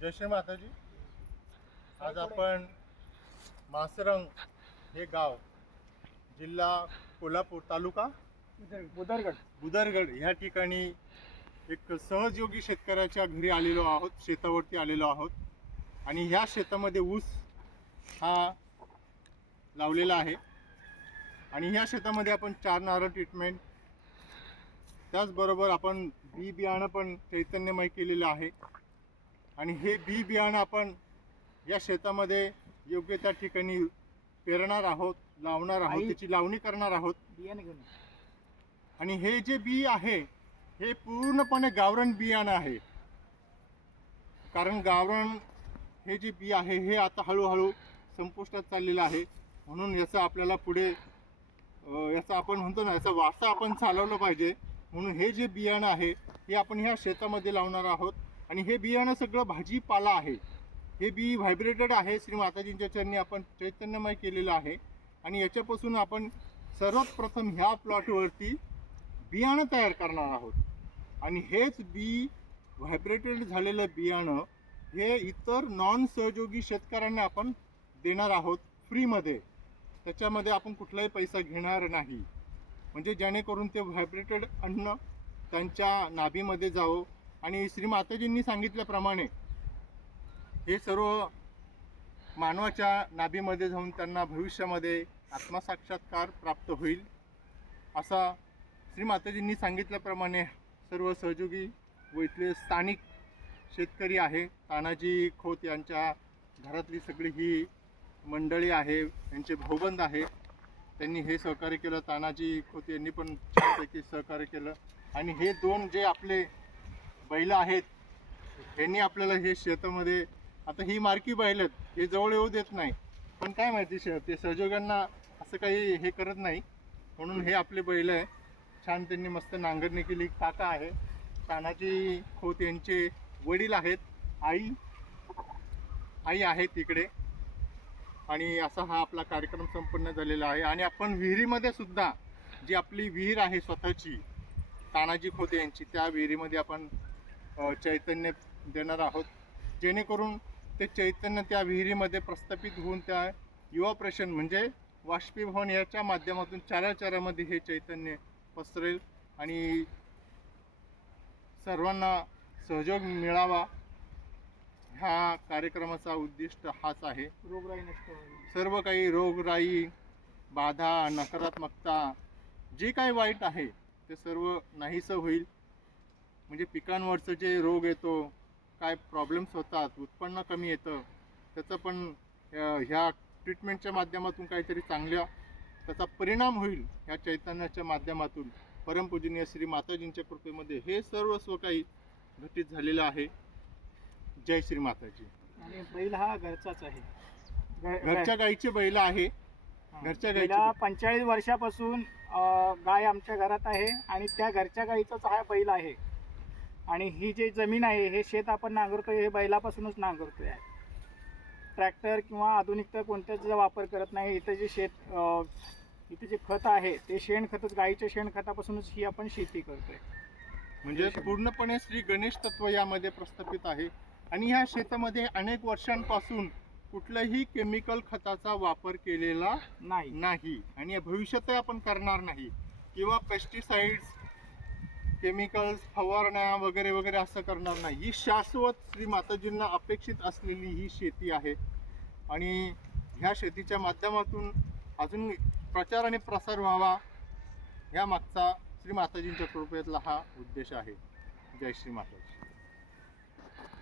जय श्री माताजी. आज आपण मासरंग हे गाव, जिल्हा कोल्हापूर, तालुका बुदरगड ह्या ठिकाणी एक सहजयोगी शेतकऱ्याच्या घरी आलेलो आहोत, शेतावरती आलेलो आहोत. आणि ह्या शेतामध्ये ऊस हा लावलेला आहे आणि ह्या शेतामध्ये आपण 4 नारळ ट्रीटमेंट, त्याचबरोबर आपण बी बियाणं पण चैतन्यमय केलेलं आहे. आणि हे बी बियाणं आपण या शेतामध्ये योग्य त्या ठिकाणी पेरणार आहोत, लावणार आहोत, त्याची लावणी करणार आहोत बियाणं घेऊन. आणि हे जे बी आहे हे पूर्णपणे गावरान बियाणं आहे. कारण गावरान हे जे बी आहे हे आता हळूहळू संपुष्टात चाललेलं आहे. म्हणून याचं आपल्याला पुढे याचा आपण म्हणतो ना, याचा वारसा आपण चालवलं पाहिजे. म्हणून हे जे बियाणं आहे हे आपण ह्या शेतामध्ये लावणार आहोत. आणि हे बियाणं सगळं भाजीपाला आहे. हे बी व्हायब्रेटेड आहे. श्री माताजींच्या चरणी आपण चैतन्यमय केलेलं आहे. आणि याच्यापासून आपण सर्वात प्रथम ह्या प्लॉटवरती बियाणं तयार करणार आहोत. आणि हेच बी व्हायब्रेटेड झालेलं बियाणं हे इतर नॉन सहयोगी शेतकऱ्यांना आपण देणार आहोत फ्रीमध्ये. त्याच्यामध्ये आपण कुठलाही पैसा घेणार नाही. म्हणजे जेणेकरून ते व्हायब्रेटेड अन्न त्यांच्या नाभीमध्ये जावं. आणि श्री माताजींनी सांगितल्याप्रमाणे हे सर्व मानवाच्या नाभीमध्ये जाऊन त्यांना भविष्यामध्ये आत्मसाक्षात्कार प्राप्त होईल, असा श्री माताजींनी सांगितल्याप्रमाणे सर्व सहयोगी व इथले स्थानिक शेतकरी आहे, तानाजी खोत यांच्या घरातली सगळी ही मंडळी आहे, यांचे भाऊबंद आहे, त्यांनी हे सहकार्य केलं. तानाजी खोत यांनी पण छानपैकी सहकार्य केलं. आणि हे 2 जे आपले बैल आहेत यांनी आपल्याला हे शेतामध्ये, आता ही मार्की बैल आहेत, हे जवळ येऊ देत नाही. पण काय माहिती ते सहयोगांना असं काही हे करत नाही. म्हणून हे आपले बैल आहे. छान त्यांनी मस्त नांगरणी केली. काका आहे, तानाजी खोत यांचे वडील आहेत, आई आहे तिकडे. आणि असा हा आपला कार्यक्रम संपन्न झालेला आहे. आणि आपण विहिरीमध्ये सुद्धा, जी आपली विहीर आहे स्वतःची तानाजी खोते यांची, त्या विहिरीमध्ये आपण चैतन्य देणार आहोत. जेणेकरून ते चैतन्य त्या विहिरीमध्ये प्रस्थापित होऊन त्या इव्हॅपोरेशन म्हणजे बाष्पीभवन याच्या माध्यमातून चारामध्ये हे चैतन्य पसरेल आणि सर्वांना सहयोग मिळावा. ह्या कार्यक्रमाचा उद्दिष्ट हाच आहे. रोगराई नष्ट होईल. सर्व काही रोगराई, बाधा, नकारात्मकता, जे काही वाईट आहे ते सर्व नाहीसं होईल. म्हणजे पिकांवरचं जे रोग येतो, काय प्रॉब्लेम्स होतात, उत्पन्न कमी येतं, त्याचं पण ह्या ट्रीटमेंटच्या माध्यमातून काहीतरी चांगल्या त्याचा परिणाम होईल. ह्या चैतन्याच्या माध्यमातून परमपूजनीय श्री माताजींच्या कृपेमध्ये हे सर्वस्व काही घटित झालेलं आहे. जय श्री माताजी. आणि बैल हा घरचाच आहे, घरच्या गाईचे बैल आहे. घरच्या गाईचे 45 वर्षापासून गाय आमच्या घरात आहे आणि त्या घरच्या गाईचाच हा बैल आहे. आणि ही जी जमीन आहे, हे शेत आपण नांगरतोय, हे बैलापासूनच नांगरतोय. ट्रॅक्टर किंवा आधुनिकता कोणत्याच वापर करत नाही. इथं जे इथे जे खत आहे ते शेणखतच, गाईच्या शेणखतापासूनच ही आपण शेती करतोय. म्हणजे पूर्णपणे श्री गणेश तत्व यामध्ये प्रस्थापित आहे. आणि ह्या शेतामध्ये अनेक वर्षांपासून कुठल्याही केमिकल खताचा वापर केलेला नाही आणि भविष्यातही आपण करणार नाही. किंवा पेस्टिसाइड्स, केमिकल्स, फवारण्या वगैरे वगैरे असं करणार नाही. ही शाश्वत श्री माताजींना अपेक्षित असलेली ही शेती आहे. आणि ह्या शेतीच्या माध्यमातून अजून प्रचार आणि प्रसार व्हावा, ह्या मागचा श्री माताजींच्या कृपेतला हा उद्देश आहे. जय श्री माताजी.